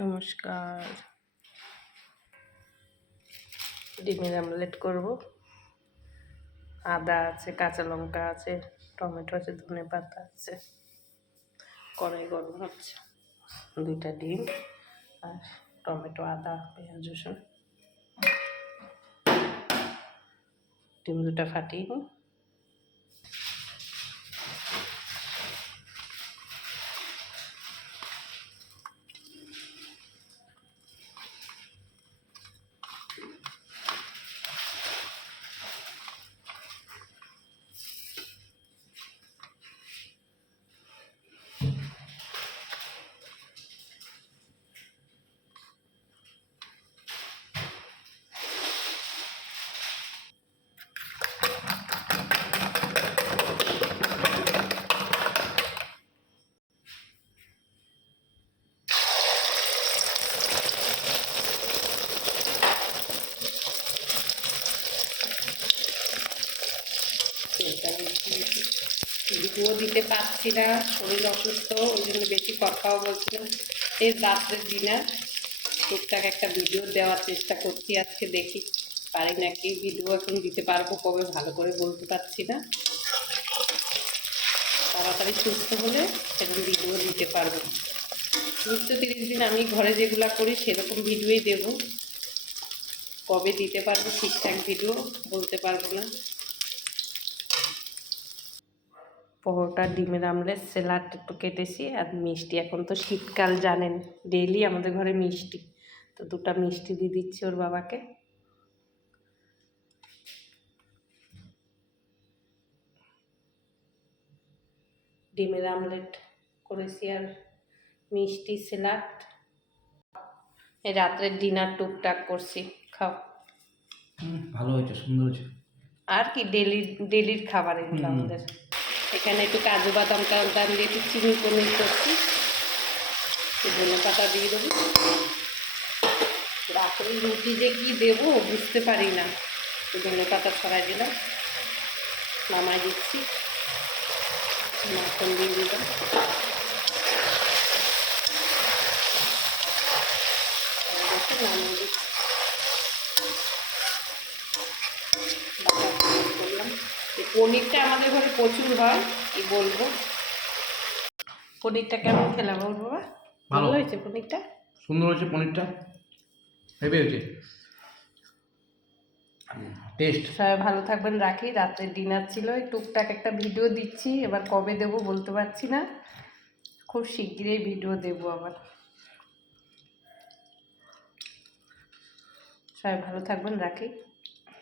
নমস্কার। ডিমের আমলেট করব। আদা আছে, কাঁচা লঙ্কা আছে, টমেটো আছে, ধনে পাতা আছে। কড়াই গরম হচ্ছে, 2টা ডিম আর টমেটো, আদা, পেঁয়াজ, রসুন। ডিম 2টা ফাটিয়ে নিই। ভিডিও দিতে পারছি না, শরীর অসুস্থ, ওই জন্য বেশি কথাও বলছি না। এই রাত্রের ডিনার টুকটাক একটা ভিডিও দেওয়ার চেষ্টা করছি। আজকে দেখি পারি নাকি। ভিডিও এখন দিতে পারবো কবে ভালো করে বলতে পারছি না। তাড়াতাড়ি সুস্থ হলে সেরকম ভিডিও দিতে পারবো। 30 দিন আমি ঘরে যেগুলো করি সেরকম ভিডিওই দেব। কবে দিতে পারবো ঠিকঠাক ভিডিও বলতে পারবো না। পরোটা, ডিমের আমলেট, স্যালাড একটু কেটেছি আর মিষ্টি। এখন তো শীতকাল জানেন, ডেইলি আমাদের ঘরে মিষ্টি, তো 2টা মিষ্টি দিয়ে দিচ্ছি ওর বাবাকে। ডিমের আমলেট করেছি আর মিষ্টি, স্যালাড। এই রাত্রের ডিনার টুকটাক করছি। খাও। ভালো হয়েছে, সুন্দর হয়েছে। আর কি ডেলির খাবার এগুলো আমাদের। এখানে একটু কাজু বাদাম টাদাম দিয়ে একটু চিনি পনির করছি। ধনে পাতা দিয়ে দেবো। রাত্রে রুটি যে কি দেবো বুঝতে পারি না। ধনে পাতা ছড়াই দিলাম, নামাই দিচ্ছি, মাখন দিয়ে দিলাম। নামিয়ে দিচ্ছি। করলাম। এই পনিরটা আমাদের ঘরে প্রচুর হয়, কি বলবো। পনিরটা কেমন খেলাম ওর বাবা? ভালো হয়েছে পনিরটা, সুন্দর হয়েছে পনিরটা, হেভি হয়েছে টেস্ট। সবাই ভালো থাকবেন, রাখি। রাতে ডিনার ছিল, টুকটাক একটা ভিডিও দিচ্ছি, এবার কবে দেবো বলতে পারছি না। খুব শিগগিরই ভিডিও দেবো আবার। সবাই ভালো থাকবেন, রাখি।